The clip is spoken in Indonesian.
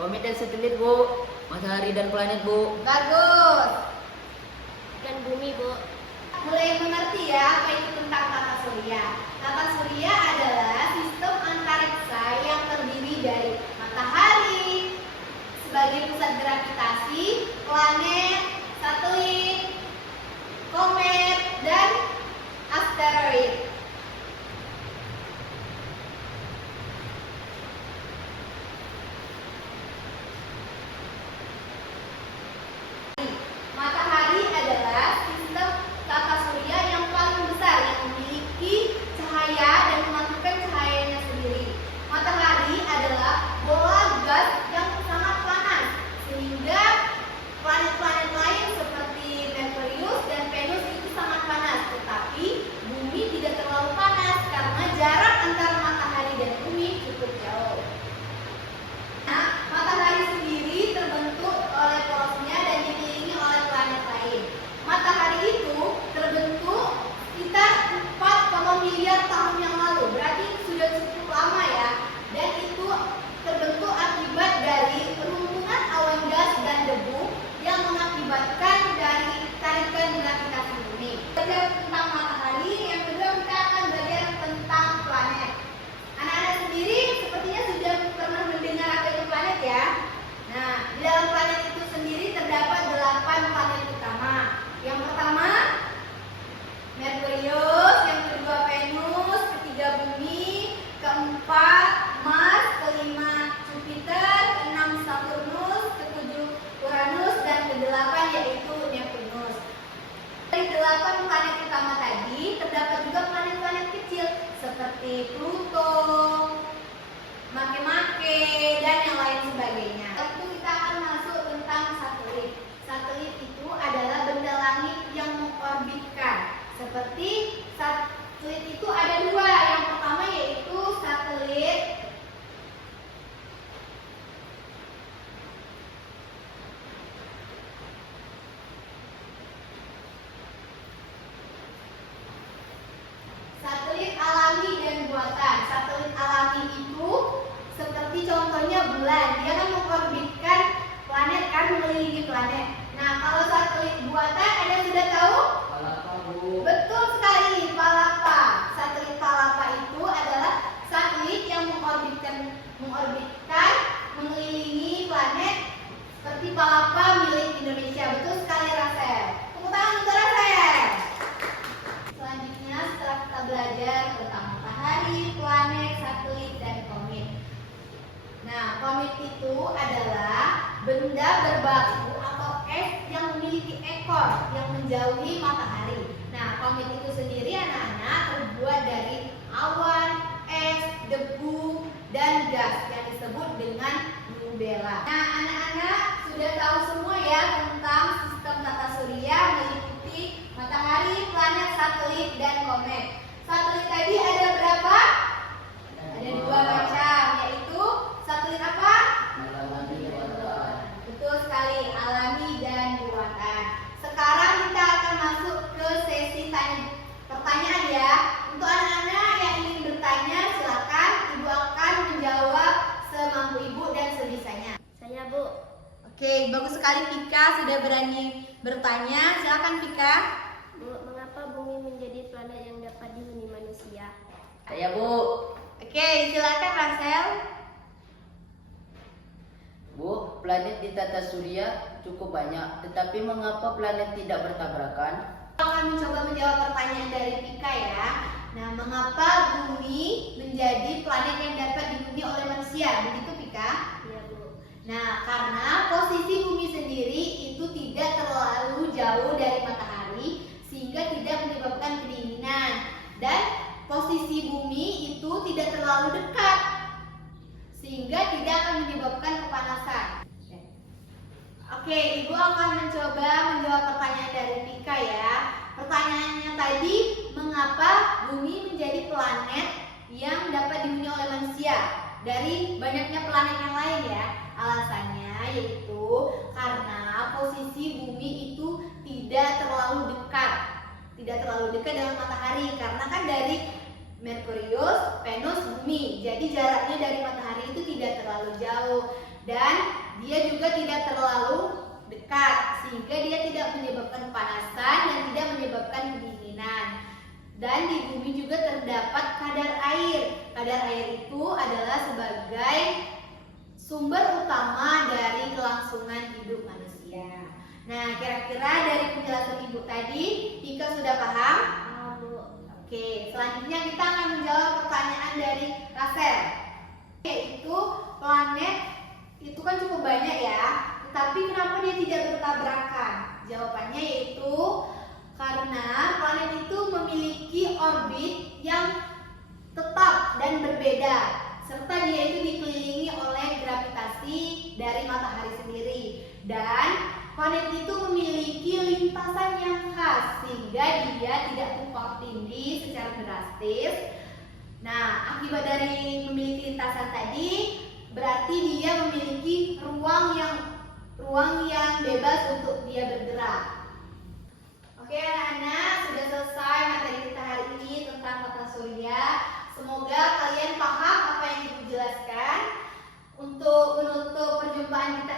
Komet dan satelit, Bu. Matahari dan planet, Bu. Bagus. Dan bumi, Bu. Mulai mengerti ya apa itu tentang tata surya. Tata surya adalah sistem antariksa yang terdiri dari matahari sebagai pusat gravitasi, planet, satelit, komet, dan asteroid. Matahari adalah sistem tata surya yang paling besar yang memiliki cahaya dan memantulkan cahayanya sendiri. Matahari adalah bola gas yang sangat panas sehingga planet-planet lain seperti Merkurius dan Venus itu sangat panas, tetapi bumi tidak terlalu panas karena jarak antara matahari dan bumi cukup jauh. Nah, matahari sendiri terbentuk oleh porosnya dan dikelilingi oleh planet lain. Matahari itu terbentuk sekitar 4 miliar tahun yang lalu. Berarti sudah cukup lama ya. Dan itu terbentuk akibat dari runtuhan awan gas dan debu yang mengakibatkan dari tarikan gravitasi bumi. Belajar tentang matahari, yang kedua kita akan belajar tentang planet. Anak-anak sendiri sepertinya sudah pernah mendengar apa itu planet ya. Nah, di dalam planet itu sendiri terdapat 8 planet utama. Yang pertama Merkurius, yang kedua Venus, ketiga Bumi, keempat Mars, kelima Jupiter, keenam Saturnus, ketujuh Uranus, dan kedelapan yaitu Neptunus. Dari 8 planet utama tadi terdapat juga planet-planet kecil seperti Pluto, Make-Make, dan yang lain sebagainya. Tentu kita akan masuk tentang satelit. Satelit itu adalah benda langit yang mengorbitkan. Seperti satelit itu ada 2. Yang pertama yaitu satelit alami dan buatan. Satelit alami itu seperti contohnya bulan, dia kan mengorbitkan planet kan, mengelilingi planet. Nah, kalau satelit buatan ada yang sudah tahu? Palapa, Bu. Betul sekali, Palapa. Satelit Palapa itu adalah satelit yang mengorbitkan mengelilingi planet seperti Palapa milik Indonesia. Betul sekali, Rasel. Tepuk tangan untuk Rasel. Selanjutnya setelah kita belajar tentang matahari, planet, satelit, dan komet. Nah, komet itu adalah benda berbatu atau es yang memiliki ekor yang menjauhi matahari. Nah, komet itu sendiri anak-anak terbuat dari awan, es, debu, dan gas yang disebut dengan nubula. Nah, anak-anak sudah tahu semua ya tentang sistem tata surya meliputi matahari, planet, satelit, dan komet. Satelit tadi ada berapa? Ada 2 macam, yaitu satelit apa? Alami dan buatan. Betul sekali, alami dan buatan. Sekarang kita akan masuk ke sesi pertanyaan ya. Untuk anak-anak yang ingin bertanya, silakan Ibu akan menjawab semampu Ibu dan sebisanya. Saya, Bu. Oke, bagus sekali Pika sudah berani bertanya. Silakan Pika. Bu, mengapa bumi menjadi planet yang dapat dihuni manusia? Saya, Bu. Oke, silakan Rasel. Bu, planet di tata surya cukup banyak, tetapi mengapa planet tidak bertabrakan? Akan mencoba menjawab pertanyaan dari Pika ya. Nah, mengapa bumi menjadi planet yang dapat dihuni oleh manusia? Begitu Pika? Iya, Bu. Nah, karena posisi bumi sendiri itu tidak terlalu jauh dari matahari sehingga tidak menyebabkan kedinginan, dan posisi bumi itu tidak terlalu dekat sehingga tidak akan menyebabkan kepanasan. Oke, Ibu akan mencoba menjawab pertanyaan dari Pika ya. Pertanyaannya tadi, mengapa bumi menjadi planet yang dapat dihuni oleh manusia dari banyaknya planet yang lain ya? Alasannya yaitu karena posisi bumi itu tidak terlalu dekat dengan matahari, karena kan dari Merkurius, Venus, Bumi. Jadi jaraknya dari matahari itu tidak terlalu jauh. dan dia juga tidak terlalu dekat sehingga dia tidak menyebabkan kepanasan dan tidak menyebabkan kedinginan. Dan di bumi juga terdapat kadar air. Kadar air itu adalah sebagai sumber utama dari kelangsungan hidup manusia. Nah, kira-kira dari penjelasan Ibu tadi, Ika sudah paham? Oke, selanjutnya kita akan menjawab pertanyaan dari Rasel. Yaitu planet itu kan cukup banyak ya, tetapi kenapa dia tidak bertabrakan? Jawabannya yaitu karena planet itu memiliki orbit yang tetap dan berbeda, serta dia itu dikelilingi oleh gravitasi dari matahari sendiri. Dan planet itu memiliki lintasan yang khas sehingga dia tidak tumpang tindih secara drastis. Nah, akibat dari memiliki lintasan tadi berarti dia memiliki ruang yang bebas untuk dia bergerak. Oke anak-anak, sudah selesai materi kita hari ini tentang tata surya. Semoga kalian paham apa yang Ibu jelaskan. Untuk menutup perjumpaan kita